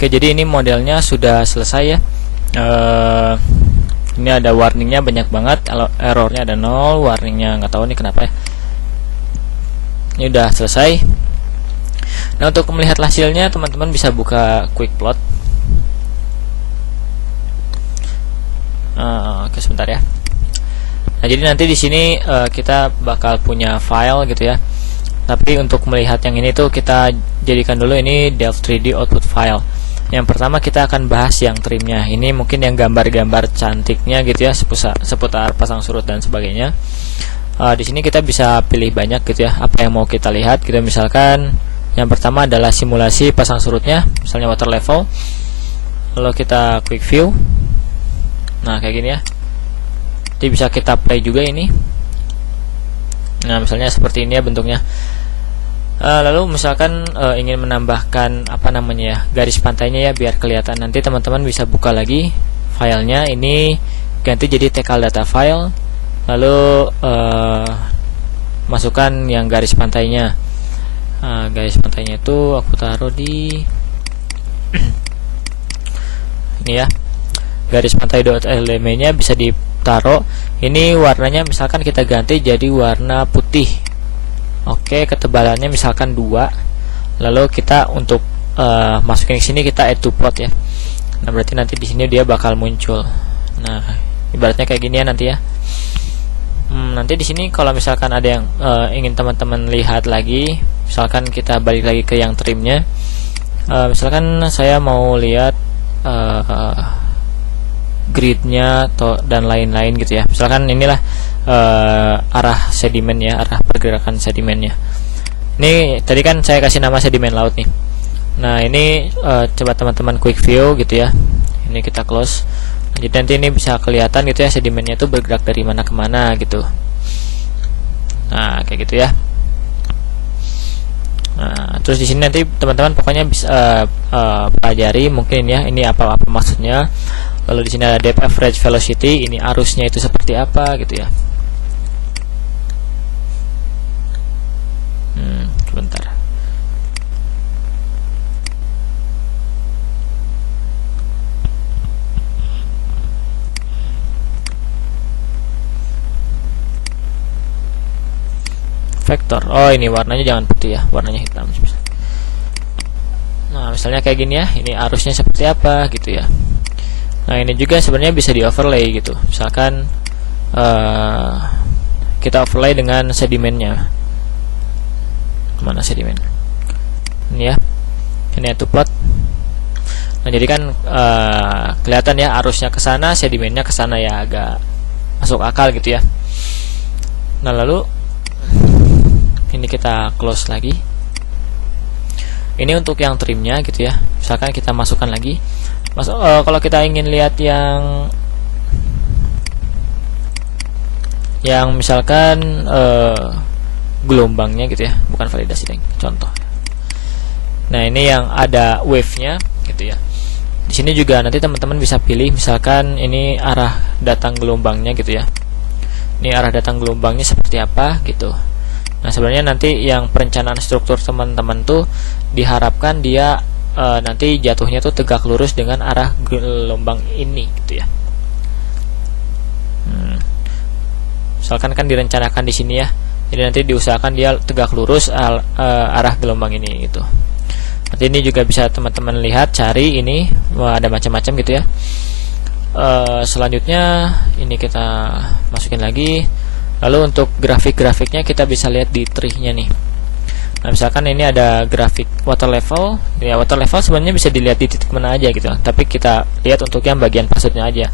Oke, jadi ini modelnya sudah selesai ya. Ini ada warningnya banyak banget, errornya ada 0, warningnya nggak tahu nih kenapa ya. Ini udah selesai. Nah, untuk melihat hasilnya teman-teman bisa buka quick plot. Oke, sebentar ya. Nah, jadi nanti di sini kita bakal punya file gitu ya. Tapi untuk melihat yang ini tuh kita jadikan dulu ini Delve 3D output file. Yang pertama kita akan bahas yang trimnya. Ini mungkin yang gambar-gambar cantiknya gitu ya, seputar pasang surut dan sebagainya. Di sini kita bisa pilih banyak gitu ya, apa yang mau kita lihat. Kita misalkan yang pertama adalah simulasi pasang surutnya, misalnya water level. Lalu kita quick view. Nah, kayak gini ya. Jadi bisa kita play juga ini. Nah, misalnya seperti ini ya bentuknya. Lalu misalkan ingin menambahkan apa namanya ya, garis pantainya ya biar kelihatan. Nanti teman-teman bisa buka lagi filenya, ini ganti jadi tcl data file. Lalu masukkan yang garis pantainya. Garis pantainya itu aku taruh di ini ya. Garis pantai.lm nya bisa ditaruh. Ini warnanya misalkan kita ganti jadi warna putih. Oke, ketebalannya misalkan 2. Lalu kita untuk masukin ke sini kita add to plot ya. Nah, berarti nanti di sini dia bakal muncul. Nah, ibaratnya kayak gini ya nanti ya. Nanti di sini kalau misalkan ada yang ingin teman-teman lihat lagi, misalkan kita balik lagi ke yang trimnya. Misalkan saya mau lihat gridnya dan lain-lain gitu ya. Misalkan inilah arah sedimen ya, arah pergerakan sedimennya. Ini tadi kan saya kasih nama sedimen laut nih. Nah, ini coba teman-teman quick view gitu ya. Ini kita close. Jadi nanti ini bisa kelihatan gitu ya, sedimennya itu bergerak dari mana ke mana gitu. Nah, kayak gitu ya. Nah, terus di sini nanti teman-teman pokoknya bisa pelajari mungkin ya, ini apa maksudnya. Lalu di sini ada depth average velocity, ini arusnya itu seperti apa gitu ya. Sebentar. Vektor. Oh, ini warnanya jangan putih ya, warnanya hitam. Nah, misalnya kayak gini ya, ini arusnya seperti apa gitu ya. Nah, ini juga sebenarnya bisa di overlay gitu. Misalkan kita overlay dengan sedimennya. Mana sedimen? Ini ya. Ini to plot. Nah, jadi kan kelihatan ya arusnya ke sana, sedimennya ke sana ya, agak masuk akal gitu ya. Nah, lalu ini kita close lagi. Ini untuk yang trimnya gitu ya. Misalkan kita masukkan lagi. Kalau kita ingin lihat yang misalkan gelombangnya gitu ya, bukan validasi deh, contoh. Nah, ini yang ada wave-nya gitu ya. Di sini juga nanti teman-teman bisa pilih misalkan ini arah datang gelombangnya gitu ya. Ini arah datang gelombangnya seperti apa gitu. Nah, sebenarnya nanti yang perencanaan struktur teman-teman tuh diharapkan dia nanti jatuhnya tuh tegak lurus dengan arah gelombang ini gitu ya. Misalkan kan direncanakan di sini ya. Jadi nanti diusahakan dia tegak lurus arah gelombang ini gitu. Nanti ini juga bisa teman-teman lihat, cari ini ada macam-macam gitu ya. Selanjutnya ini kita masukin lagi. Lalu untuk grafik-grafiknya kita bisa lihat di tree-nya nih. Nah, misalkan ini ada grafik water level. Ya, water level sebenarnya bisa dilihat di titik mana aja gitu. Tapi kita lihat untuk yang bagian pasutnya aja.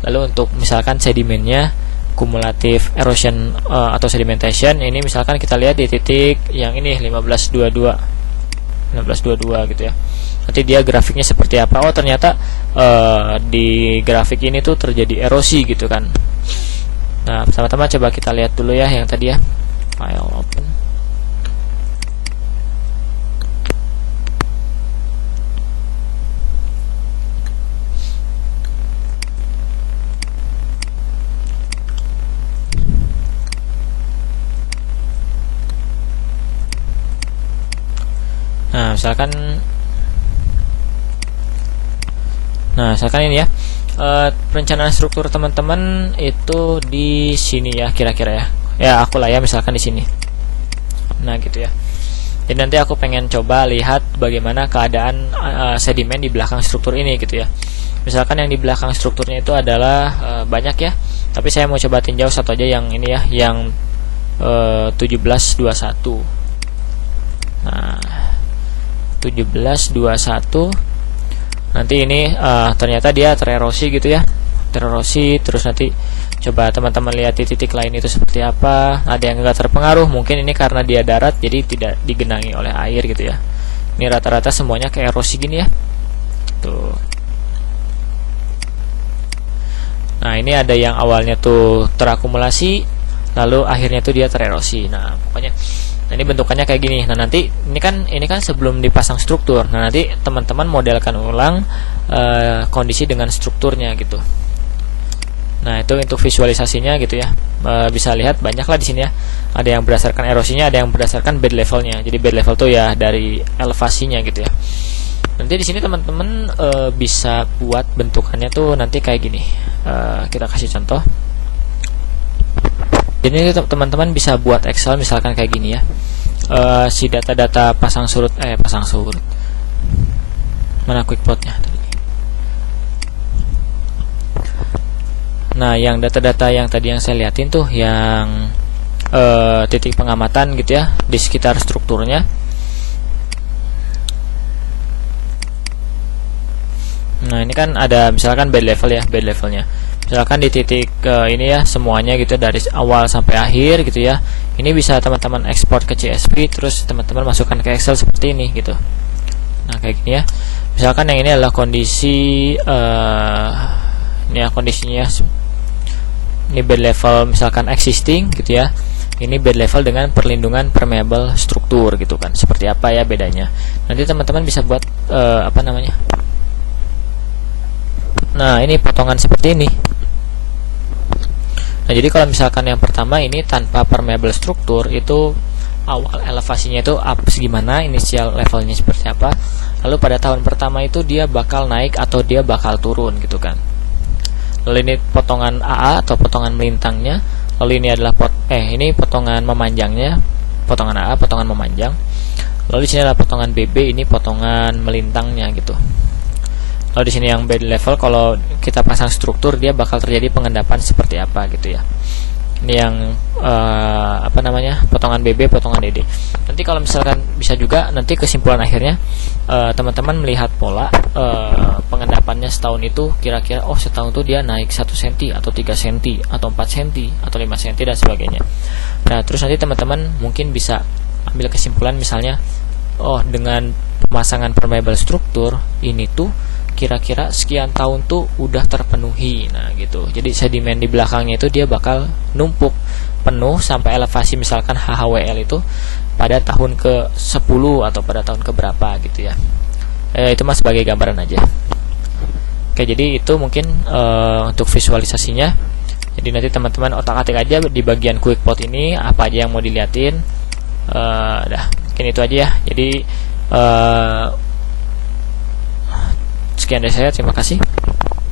Lalu untuk misalkan sedimennya, cumulative erosion atau sedimentation, ini misalkan kita lihat di titik yang ini 1522 gitu ya. Nanti dia grafiknya seperti apa. Oh, ternyata di grafik ini tuh terjadi erosi gitu kan. Nah, pertama-tama coba kita lihat dulu ya yang tadi ya. File open. Nah, misalkan Nah, misalkan ini ya, perencanaan struktur teman-teman itu di sini ya kira-kira ya. Ya aku lah ya misalkan di sini. Nah gitu ya. Jadi nanti aku pengen coba lihat bagaimana keadaan sedimen di belakang struktur ini gitu ya. Misalkan yang di belakang strukturnya itu adalah banyak ya. Tapi saya mau coba tinjau satu aja yang ini ya, yang 1721. Nah, 1721. Nanti ini ternyata dia tererosi gitu ya. Tererosi, terus nanti coba teman-teman lihat di titik lain itu seperti apa. Ada yang enggak terpengaruh, mungkin ini karena dia darat jadi tidak digenangi oleh air gitu ya. Ini rata-rata semuanya ke erosi gini ya. Tuh. Nah, ini ada yang awalnya tuh terakumulasi, lalu akhirnya tuh dia tererosi. Nah, pokoknya ini bentukannya kayak gini. Nah, nanti ini kan sebelum dipasang struktur. Nah, nanti teman-teman modelkan ulang kondisi dengan strukturnya gitu. Nah, itu untuk visualisasinya gitu ya. Bisa lihat banyak lah di sini ya. Ada yang berdasarkan erosinya, ada yang berdasarkan bed levelnya. Jadi bed level tuh ya dari elevasinya gitu ya. Nanti di sini teman-teman bisa buat bentukannya tuh nanti kayak gini. Kita kasih contoh. Jadi teman-teman bisa buat Excel misalkan kayak gini ya. Si data-data pasang surut. Mana QuickPlotnya? Nah, yang data-data yang tadi yang saya liatin tuh yang titik pengamatan gitu ya di sekitar strukturnya. Nah, ini kan ada misalkan bed level ya, bed levelnya. Misalkan di titik ini ya semuanya gitu dari awal sampai akhir gitu ya. Ini bisa teman-teman ekspor ke CSV, terus teman-teman masukkan ke Excel seperti ini gitu. Nah, kayak gini ya. Misalkan yang ini adalah kondisi ini ya kondisinya. Ini bed level misalkan existing gitu ya. Ini bed level dengan perlindungan permeable struktur gitu kan. Seperti apa ya bedanya? Nanti teman-teman bisa buat apa namanya? Nah, ini potongan seperti ini. Nah, jadi kalau misalkan yang pertama ini tanpa permeable struktur, itu awal elevasinya itu segimana, inisial levelnya seperti apa. Lalu pada tahun pertama itu dia bakal naik atau dia bakal turun gitu kan. Lalu ini potongan AA atau potongan melintangnya. Lalu ini adalah ini potongan memanjangnya, potongan AA, potongan memanjang. Lalu di sini adalah potongan BB, ini potongan melintangnya gitu. Lalu di sini yang bed level, kalau kita pasang struktur dia bakal terjadi pengendapan seperti apa gitu ya. Ini yang apa namanya, potongan BB, potongan DD. Nanti kalau misalkan bisa juga nanti kesimpulan akhirnya teman-teman melihat pola pengendapannya setahun itu kira-kira setahun itu dia naik 1 cm atau 3 cm atau 4 cm atau 5 cm dan sebagainya. Nah, terus nanti teman-teman mungkin bisa ambil kesimpulan misalnya dengan pemasangan permeable struktur ini tuh kira-kira sekian tahun tuh udah terpenuhi. Nah gitu, jadi sedimen di belakangnya itu dia bakal numpuk penuh sampai elevasi misalkan HHWL itu pada tahun ke 10 atau pada tahun ke berapa gitu ya. Itu mas sebagai gambaran aja. Oke, jadi itu mungkin untuk visualisasinya. Jadi nanti teman-teman otak-atik aja di bagian QuickPlot ini apa aja yang mau diliatin. Mungkin itu aja ya. Jadi sekian dari saya, terima kasih.